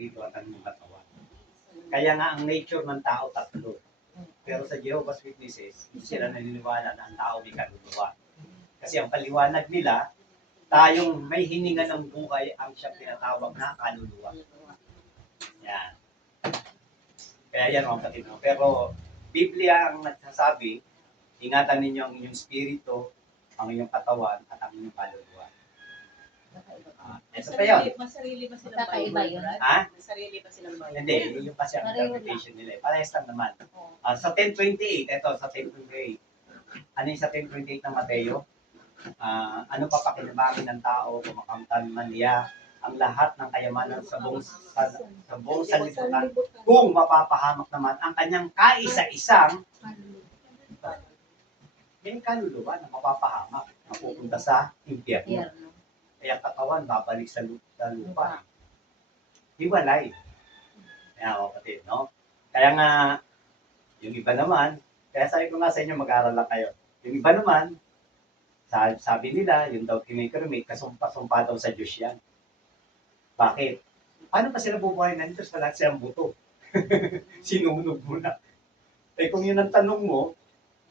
espiritu at ang iyong katawan. Kaya nga ang nature ng tao tatlo. Pero sa Jehovah's Witnesses, hindi sila naniniwala na ang tao may kaluluwa. Kasi ang paliwanag nila, tayong may hininga ng buhay ang siya tinatawag na kaluluwa. Yan. Kaya yan mga kapatid. Pero Biblia ang nagsasabi, ingatan ninyo ang inyong spirito, ang inyong katawan, at ang inyong kaluluwa. Ito pa yun. Masarili ba silang Magkakaiba Bible, yun? Brad? Ha? Masarili ba silang Bible? Hindi, yung kasi ang interpretation nila. Parehas lang naman. Sa 10:28, ito, sa 10:28. Ano yung sa 10:28 ng Mateo? Ano pa pakinabangan ng tao, kumakamtan man niya ang lahat ng kayamanan sa buong sanlibutan kung mapapahamak naman ang kanyang kaisa-isang may kaluluwa na mapapahamak na pupunta sa impyerno. Kaya katawan babalik sa lupa. Hiwalay. Kaya kapatid, no? Kaya nga, yung iba naman, kaya sabi ko nga sa inyo, mag-aaral lang kayo. Yung iba naman, sabi nila, yung daw kinikrimi, kasumpa daw sa Diyos yan. Bakit? Paano pa sila bubuhay na nito? Wala silang buto. Sinunog mo na. Eh kung yun ang tanong mo,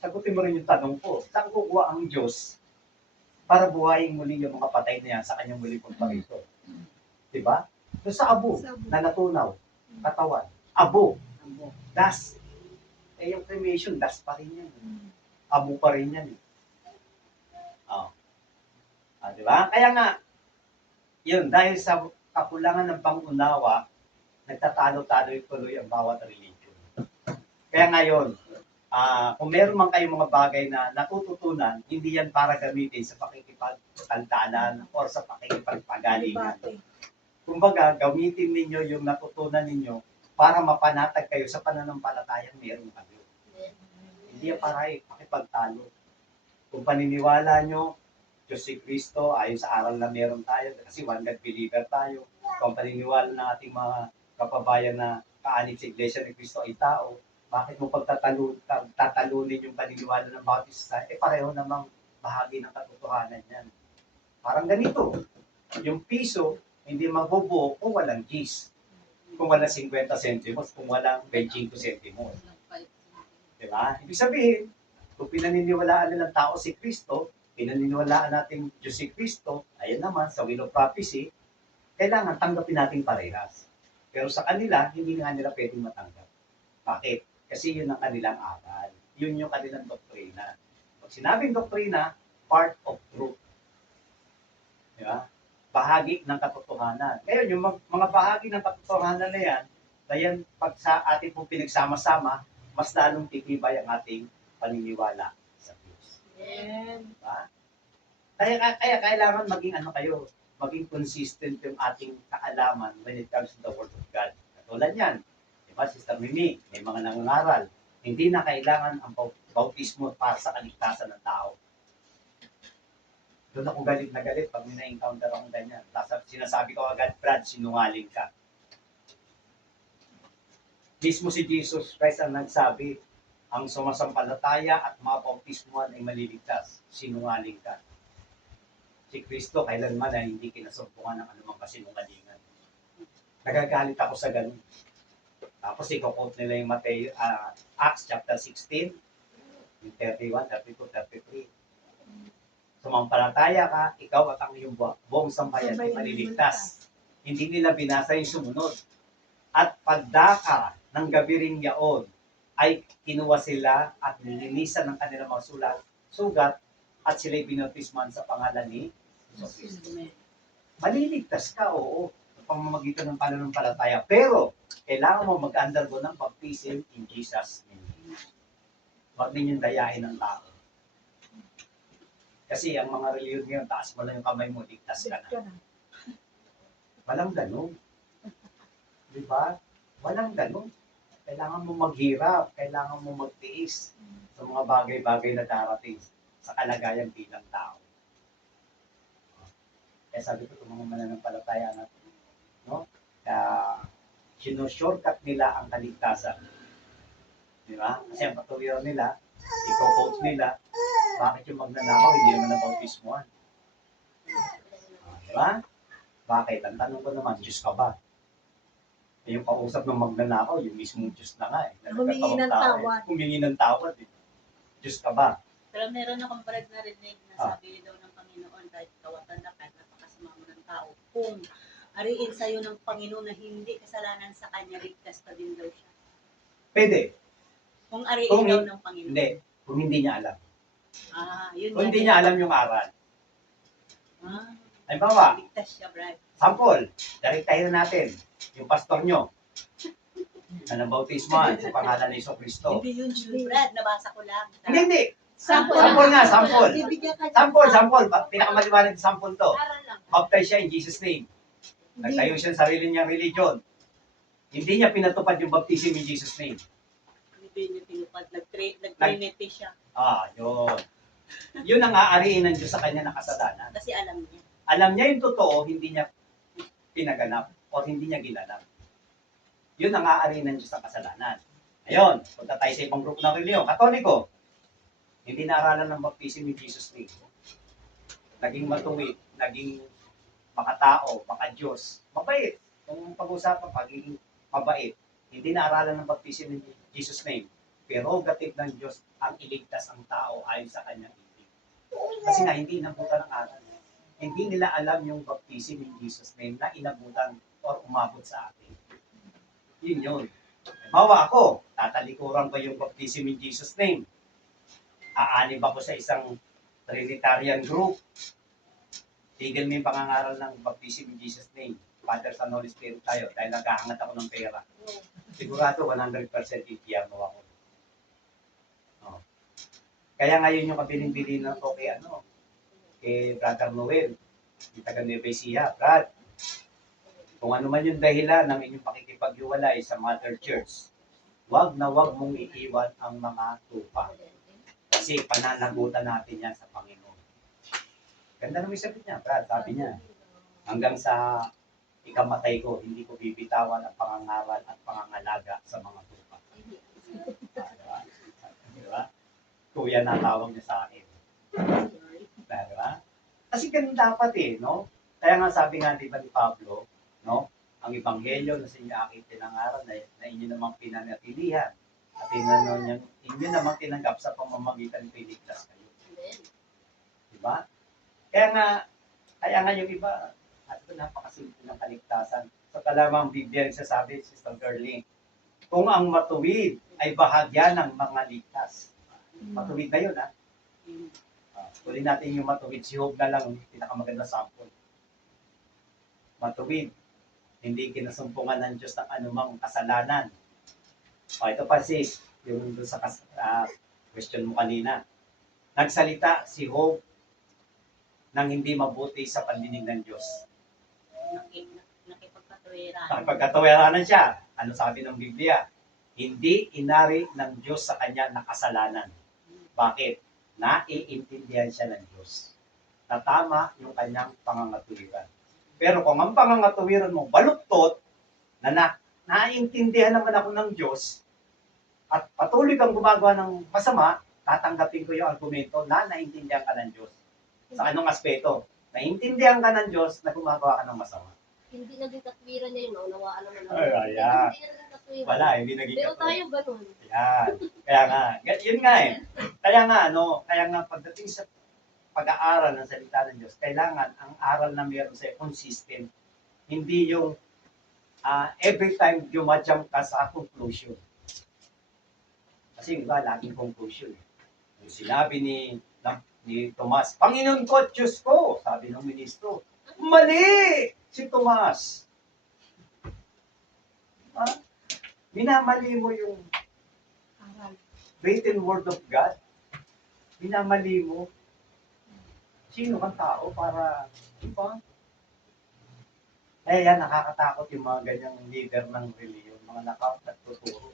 sagutin mo rin yung tanong ko. Saan kukuha ang Diyos para buhayin muli yung mga patay na yan sa kanyang muling pagparito? Diba? So sa abo na natunaw, katawan. Abo. Das. Eh yung cremation, das pa rin yan. Abo pa rin yan. Oh. Diba? Kaya nga, yun, dahil sa kakulangan ng pangunawa, nagtatalo-talo tuloy ang bawat religion. Kaya ngayon, kung meron man kayong mga bagay na natututunan, hindi yan para gamitin sa pakikipagtantanan o sa pakikipagpagalingan. Kumbaga, gamitin ninyo yung natutunan ninyo para mapanatag kayo sa pananampalatayang meron kayo. Hindi yan para pakipagtalo. Kung paniniwala nyo, Diyos si Kristo, ayon sa aral na meron tayo, kasi one God believer tayo. Kung paniniwala ng ating mga kapabayan na kaanib sa Iglesia ni Kristo ay tao, bakit mo tatalunin yung paniniwala ng bawat isa? Pareho namang bahagi ng katotohanan yan. Parang ganito, yung piso, hindi mabubuo kung walang G's. Kung walang 50 centimos, kung walang 25 centimos. Diba? Ibig sabihin, kung pinaniniwalaan nilang tao si Kristo, pinaniniwalaan natin Diyos si Kristo, ayun naman, sa will of prophecy, kailangan tanggapin natin parehas. Pero sa kanila, hindi nga nila pwedeng matanggap. Bakit? Kasi yun ang kanilang aral. Yun yung kanilang doktrina. Pag sinabing doktrina, part of truth. Diba? Bahagi ng katotohanan. Ngayon, yung mga bahagi ng katotohanan na yan, pag sa ating pong pinagsama-sama, mas lalong titibay ang ating paniniwala sa Diyos. Diba? Kaya kailangan maging consistent yung ating kaalaman when it comes to the Word of God. Katulad yan, diba, Sister Mimi, may mga nangangaral, hindi na kailangan ang bautismo para sa kaligtasan ng tao. Doon ako galit na galit pag may na-encounter akong ganyan. Tapos sinasabi ko agad, Brad, sinungaling ka. Mismo si Jesus Christ ang nagsabi, ang sumasampalataya at mga bautismuhan ay maliligtas. Sinungaling ka. Si Kristo kailanman ay hindi kinasumpungan ng anumang kasinungalingan. Nagagalit ako sa ganun. Tapos i-quote nila yung Acts chapter 16, 31, 32, 33. Sumampalataya ka, ikaw at ang iyong buong sambayan ay maliligtas. Hindi nila binasa yung sumunod. At pagdaka ng gabi ring yaon, ay kinuha sila at nilinisan ng kanilang mga sugat at sila'y binautisman sa pangalan ni Jesus. Maliligtas ka, oo, sa pamamagitan ng pananampalataya. Pero, kailangan mo mag-undergo ng baptism in Jesus' name. Huwag ninyong dayain ng tao. Kasi ang mga reliyon ngayon, taas mo lang yung kamay mo, ligtas ka na. Walang ganun. Diba? Walang ganun. Kailangan mo maghirap, kailangan mo magtiis sa mga bagay-bagay na darating sa kalagayan bilang tao. Kaya sabi ko itong mga mananampalataya natin, no? Sinushortcut nila ang kaligtasan. Di ba? Kasi ang patuloy nila, i-quote nila, bakit yung magnanakaw hindi naman nabautismuhan? Di ba? Bakit? Ang tanong ko naman, Diyos ka ba? Yung kausap ng magnanakaw, yung mismong Diyos na nga eh. Humingi ng tawad. Humingi ng tawad eh. Diyos ka ba? Pero meron akong parag narinig na Ah. sabi daw ng Panginoon kahit kawatan na kahit napakasama mo ng tao. Kung ariin sa'yo ng Panginoon na hindi kasalanan sa kanya, ligtas pa din daw siya. Pwede. Kung ariin Kung daw ng Panginoon. Hindi. Kung hindi niya alam. Yun Kung yan. hindi niya alam yung aral. Ah, Halimbawa, ligtas siya, Brad. sample, direktahin na natin. Yung pastor nyo, na nabautisman sa pangalan ni Kristo. Hindi yun, Brad. Nabasa ko lang. Hindi. Sample. Sample nga, sample. Bibigyan ka Sample. Pinakamaliwanag ng sample to. Aral lang. Baptize siya in Jesus' name. Nagtayo siya ng sarili niyang religion. Hindi niya pinatupad yung baptism in Jesus' name. Hindi niya tinupad. Nag-trinity siya. Yun. Yun ang aariin ng Diyos sa kanya na kasalanan. Kasi alam niya. Alam niya yung totoo, hindi niya pinaganap o hindi niya ginanap. Yun ang aariin ng Diyos sa kasalanan. Ngayon, punta tayo sa ibang grupo ng reliyon. Katoliko, hindi naaralan ng baptism in Jesus' name. Naging matuwid, naging makatao, makadiyos, mabait. Kung pag-usapan, pagiging mabait, hindi naaralan ng baptism in Jesus' name. Prerogative ng Diyos ang iligtas ang tao ayon sa kanyang ibig. Kasi nga, hindi inabutan ng aral. Hindi nila alam yung baptism in Jesus' name na inabutan or umabot sa atin. Yun yun. Mawa ako, tatalikuran ko yung baptism in Jesus' name. Aanib ako sa isang Trinitarian group. Tigil mo yung pangangaral ng baptism in Jesus' name. Father, Son, Holy Spirit tayo dahil naghahangat ako ng pera. Sigurado 100% impyerno ako. Oh. Kaya ngayon yung kabilin-bilin na to kay Brother Noel, yung taga Nueva Ecija. Brad, kung ano man yung dahilan ng inyong pakikipaghiwalay sa Mother Church, wag na wag mong iiwan ang mga tupa. Kasi pananagutan natin yan sa Panginoon. Ganda naman yung sabi niya, Brad. Sabi niya, hanggang sa ikamatay ko, hindi ko bibitawan ang pangangaral at pangangalaga sa mga tupa. Diba? Kuya na tawag niya sa akin. Diba? Kasi ganun dapat no? Kaya nga sabi nga diba ni Pablo, no? Ang ebanghelyo na sa inyo aking tinangaral na inyo namang pinanatilihan at inyo namang tinanggap sa pamamagitan ng piligtas kayo. Diba? Kaya nga yung iba, napakasimple ng kaligtasan. Sa talamang Biblia yung sasabi, Sister Girlie, kung ang matuwid ay bahagya ng mga ligtas. Matuwid na yun, ha? Tuloy natin yung matuwid. Si Job na lang, pinakamaganda sample. Matuwid. Hindi kinasumpungan ng Diyos ng anumang kasalanan. Ito pa sis, yung doon sa question mo kanina. Nagsalita si Job nang hindi mabuti sa pandinig ng Diyos. Nakipagkatuwiran. Nakipagkatuwiranan siya. Ano sabi ng Biblia? Hindi inari ng Diyos sa kanya na kasalanan. Bakit? Naiintindihan siya ng Diyos. Na tama yung kanyang pangangatuwiran. Pero kung ang pangangatuwiran mo baluktot, na naiintindihan naman ako ng Diyos, at patuloy kang gumagawa ng masama, tatanggapin ko yung argumento na naiintindihan ka ng Diyos. Sa anong aspeto? Naiintindihan ka ng Diyos na gumagawa ka ng masama. Hindi naging katwiran niya yun, naunawaan naman namin. Ay, ayan. Hindi naging katwiran. Wala, hindi naging Pero katulad. tayo ganun. Yan. Kaya nga, yun nga eh. Kaya nga pagdating sa pag-aaral ng salita ng Diyos, kailangan ang aral na meron sa'yo consistent. Hindi yung every time jumajump ka sa conclusion. Kasi yung iba, laging conclusion. Yung sinabi ni Tomas, Panginoon ko, Diyos ko, sabi ng ministro, mali si Tomas. Minamali mo yung written word of God. Minamali mo. Sino kang tao para, diba? Kaya yan, nakakatakot yung mga ganyang leader ng reliyon, mga nagtuturo.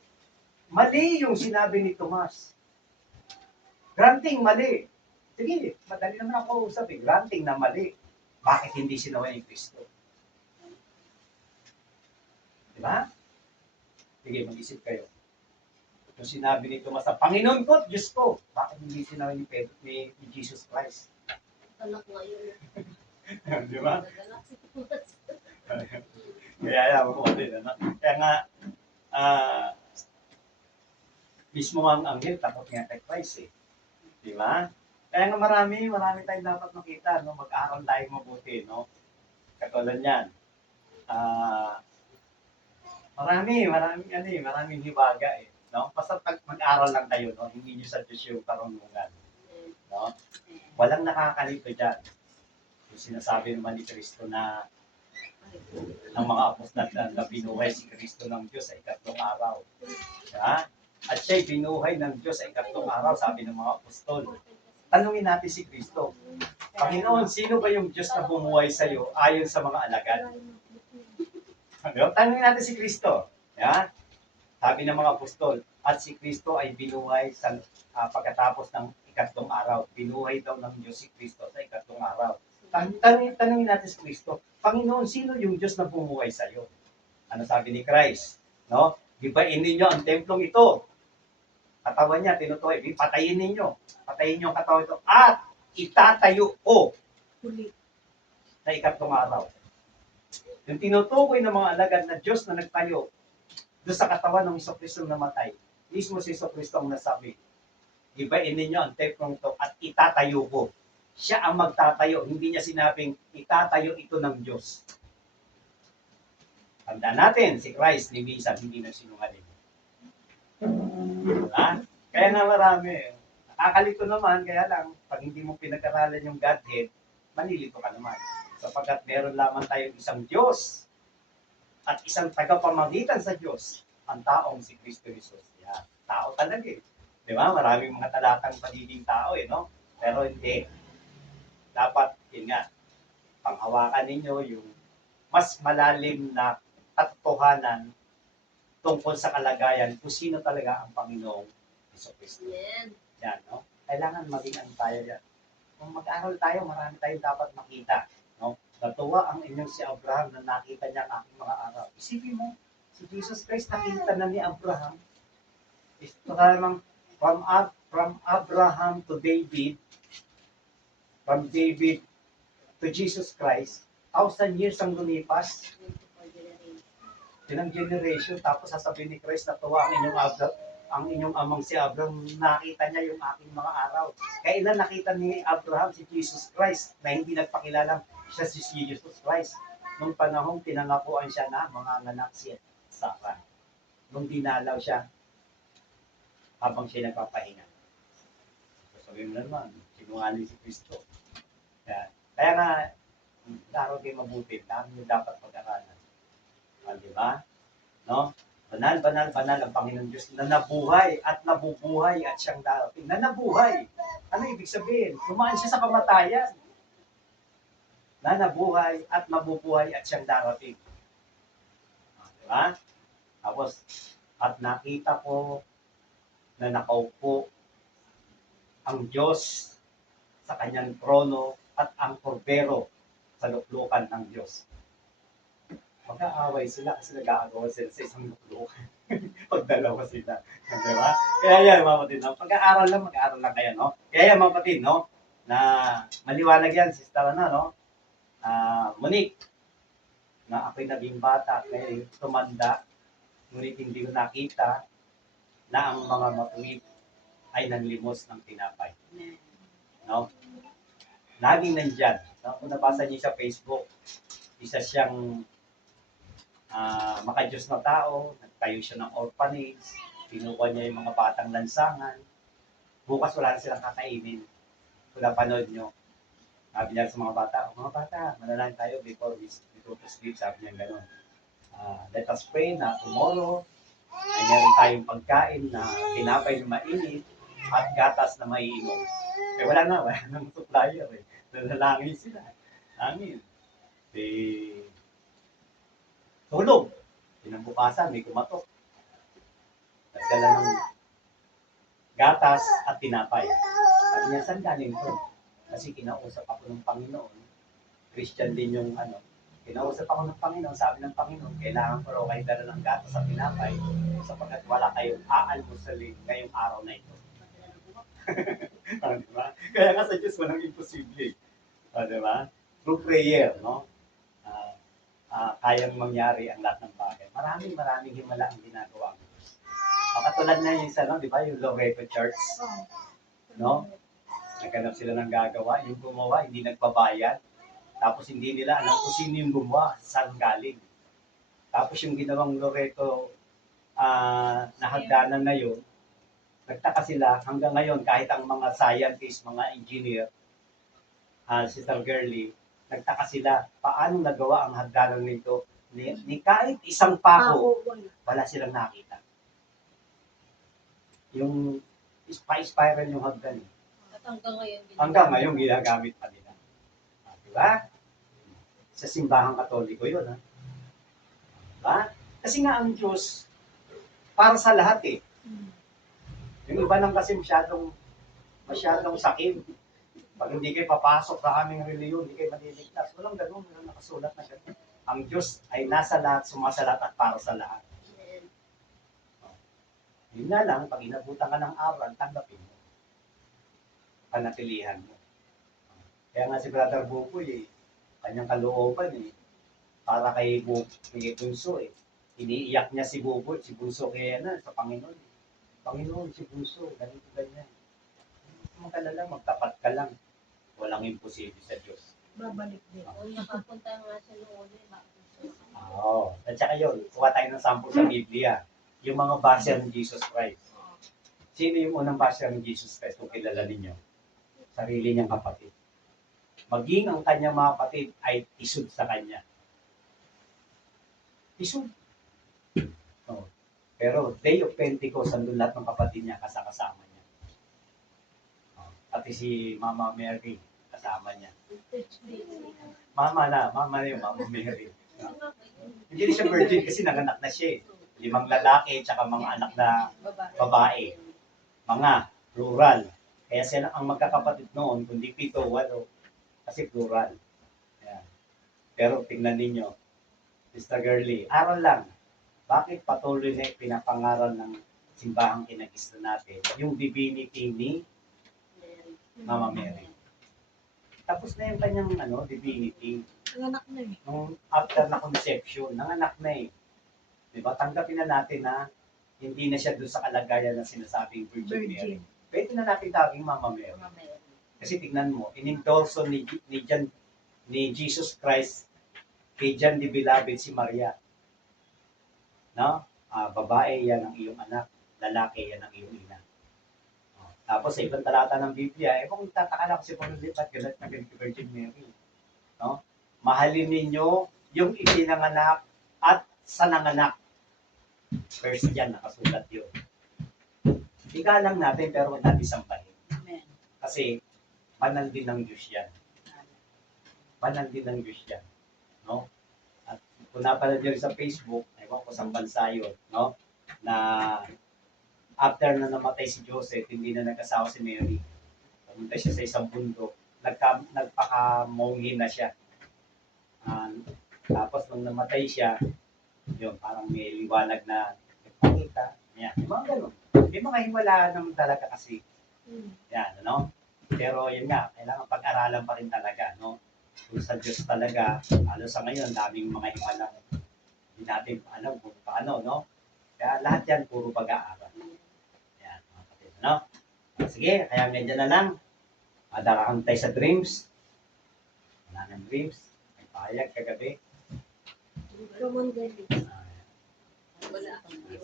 Mali yung sinabi ni Tomas. Granting mali. Sige, madali naman ako usap eh. Granting na mali. Bakit hindi sinawa ni Kristo? Diba? Sige, mag-isip kayo. Yung sinabi ni Tomas, Panginoon ko, Diyos ko. Bakit hindi sinawa ni Jesus Christ? Anak nga yun. Diba? Nagagalak si Tomas. Kaya yan, kapatid, ano? Kaya nga, ah, mismo ang anghel, takot nga kay Christ eh. Di ba? Kaya nga marami tayong dapat makita, no? Mag-aral tayong mabuti, no? Katulad yan. Ah, maraming hiwaga eh. No? Basta mag-aral lang kayo, no? Hindi nyo sa Diyos yung karunungan. No? Walang nakakalito dyan. Yung sinasabi naman ni Kristo na ng mga apostol na binuhay si Kristo ng Diyos sa ikatlong araw. Ha? At siya'y binuhay ng Diyos sa ikatlong araw, sabi ng mga apostol. Tanungin natin si Kristo, Panginoon, sino ba yung Diyos na bumuhay sa iyo ayon sa mga alagad? Tanungin natin si Kristo. Ha? Sabi ng mga apostol, at si Kristo ay binuhay sa pagkatapos ng ikatlong araw. Binuhay daw ng Diyos si Kristo sa ikatlong araw. Tanungin natin si Kristo, Panginoon, sino yung Diyos na bumuhay sa iyo? Ano sabi ni Christ? No? Gibain ninyo ang templong ito. Katawan niya, tinutukoy, patayin ninyo. Patayin niyo ang katawan ito. At itatayo ko sa ikatlong araw. Yung tinutukoy ng mga alagad na Diyos na nagtayo doon sa katawan ng Jesucristo na namatay, mismo si Jesucristo ang nasabi, ibain ninyo ang templong ito at itatayo ko. Siya ang magtatayo. Hindi niya sinabing itatayo ito ng Diyos. Tandaan natin, si Christ ni Misa hindi nagsinungaling. Diba? Kaya nga marami. Nakakalito naman, kaya lang, pag hindi mo pinag-aralan yung Godhead, manilito ka naman. Sapagkat meron lamang tayong isang Diyos at isang tagapamagitan sa Diyos, ang taong si Kristo Jesus. Yan. Tao talaga eh. Di ba? Maraming mga talatang pagiging tao eh, no? Pero hindi. Dapat, yun nga, panghawakan ninyo yung mas malalim na katotohanan tungkol sa kalagayan kung sino talaga ang Panginoong Jesucristo. Yan, no? Kailangan maging ano tayo yan. Kung mag-aral tayo, marami tayong dapat makita. No? Natuwa ang inyong si Abraham na nakita niya ang aking mga araw. Isipin mo, si Jesus Christ nakita na ni Abraham. Ito namang from Abraham to David, from David to Jesus Christ, 1,000 years ang lumipas. Yun ang generation. Tapos sasabihin ni Christ na tuwa ang inyong amang si Abraham, nakita niya yung aking mga araw. Kailan nakita ni Abraham si Jesus Christ na hindi nagpakilalang siya si Jesus Christ? Nung panahong pinangakuan siya na mga anak si Sarah. Nung dinalaw siya habang siya nagpapahinga. So, sabihin mo naman, sinungaling si Kristo. Kaya nga, laro kayo mabuti, dami yung dapat pag-aralan. Di ba? No? Banal ang Panginoon Diyos na nabuhay at nabubuhay at siyang darating. Na nabuhay. Ano ibig sabihin? Tumaan siya sa kamatayan. Na nabuhay at nabubuhay at siyang darating. Di ba? Tapos, at nakita ko na nakaupo ang Diyos sa kanyang trono at ang kordero sa luklukan ng Diyos. Mag-aaway sila kasi nag-aagawa sila sa isang luklukan. Pag dalawa sila. Diba? Kaya yan, mga kapatid, no? Mag-aaral lang kayo, no? Kaya yan, mga kapatid, no? Na maliwanag yan, sister, no? Monique, na ako'y naging bata, kaya tumanda, ngunit hindi ko nakita na ang mga matuwid ay nanlimos ng tinapay. No? Laging nandyan. No? Kung nabasa niyo sa Facebook, isa siyang makadiyos na tao, nagtayo siya ng orphanage, pinukuha niya yung mga batang lansangan, bukas wala na silang kakainin. Kung napanood nyo, sabi niya sa mga bata, manalangin tayo before we go to sleep, sabi niya gano'n. Let us pray na tomorrow ay meron tayong pagkain na tinapay na mainit at gatas na maiinom. Wala nang supplier eh. Nanalangin sila. Amin. Tulog. Pinabukasan, may kumatok. Nagdala ng gatas at tinapay. Sabi niya, saan galing to? Kasi kinausap ako ng Panginoon. Christian din yung kinausap ako ng Panginoon, sabi ng Panginoon, kailangan ko raw kayo dala ng gatas at tinapay sapagkat wala kayong aalmusalin ngayong araw na ito. Diba? Kaya nga sa Diyos walang imposible. Diba? Through prayer, no? kayang mangyari ang lahat ng bagay. Maraming himala ang ginagawa ng Diyos. Katulad na yung isa, no? Di ba? Yung Loreto Church, no? Naghanap sila ng gagawa. Yung gumawa, hindi nagbabayad. Tapos hindi nila alam kung sino yung gumawa, saan galing. Tapos yung ginawang Loreto na hagdanan na yun, nagtaka sila hanggang ngayon, kahit ang mga scientists, mga engineer, Sister Girlie, nagtaka sila paano nagawa ang hagdanan nito ni kahit isang pako, wala silang nakita. Yung spiral yung hagdan. At Hanggang ngayon ginagamit pa nila. Diba? Sa simbahang katoliko yun. Diba? Kasi nga ang Diyos, para sa lahat eh. Yung iba lang kasi masyadong sakit. Pag hindi kayo papasok sa aming reliyon, hindi kayo maliligtas. Walang ganun, walang nakasulat na ganun. Ang Diyos ay nasa lahat, sumasalat at para sa lahat. Yun nga lang, pag inabutan ka ng aral, tanggapin mo. Panatilihan mo. Kaya nga si Brother Buboy, kanyang kalooban para kay Bunso iniiyak niya si Buboy, si Bunso kaya na sa Panginoon. Panginoon, si Bunso, ganito ganyan. Magkalala, magtapat ka lang. Walang imposible sa Diyos. Babalik din. Kung nakapunta nga sa noon, Oo. At saka yun, kuha tayo ng sample sa Biblia. Yung mga basher ng Jesus Christ. Sino yung unang basher ng Jesus Christ kung kilala ninyo? Sarili niyang kapatid. Maging ang kanyang mga kapatid ay isod sa kanya. Isod. No. Pero Day of Pentecost, andun lahat ng kapatid niya kasama niya. Pati si Mama Mary, kasama niya. Mama na yung Mama Mary. Hindi na siya virgin kasi nanganak na siya. 5 lalaki at mga anak na babae. Mga plural. Kaya sila ang magkakapatid noon, kundi 7, 8. Kasi plural. Ayan. Pero tingnan ninyo, Sister Girlie, aral lang. Bakit patuloy na pinapangaral ng simbahang kinagisto natin yung divinity ni Mama Mary? Tapos na yung kanyang divinity. Nanganak na eh. Nung after na conception, nanganak na eh. Diba? Tanggapin na natin na hindi na siya doon sa kalagayan na sinasabing Virgin Mary. Pwede na natin tawagin Mama Mary. Kasi tignan mo, in-endorso ni Jesus Christ kay John the Beloved si Maria. No? Babae, yan ang iyong anak. Lalaki, yan ang iyong ina. Tapos sa ibang talata ng Biblia, kung tataka lang si Paulo at galat na ganito Virgin Mary. No? Mahalin ninyo yung ipinanganak at sa nanganak. First yan, nakasulat yun. Igalang natin pero huwag natin sampahin. Kasi banal din ng Diyos yan. Banal din ng Diyos yan. No? At kung napanood nyo rin sa Facebook, ewan ko sa bansa yun, no? Na after na namatay si Joseph, hindi na nag-asawa si Mary. Pumunta siya sa isang bundok. Nagpaka-monghi na siya. Tapos nung namatay siya, yun, parang may liwanag na nagpakita. Yan, yung mga ganun. May mga himala naman talaga kasi. Yan, ano? Pero yun nga, kailangan pag-aralan pa rin talaga, no? Kung sa Diyos talaga, sa ngayon, daming mga himala. Hindi natin alam kung paano, no? Kaya lahat yan, puro pag-aaral. Yan, mga kapatid, no? Sige, kaya medyo na lang. Daraan tayo sa dreams. Wala ng dreams. May pahayag kagabi.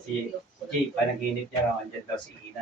Si Jay, panaginip niya raw, andyan daw si Ina.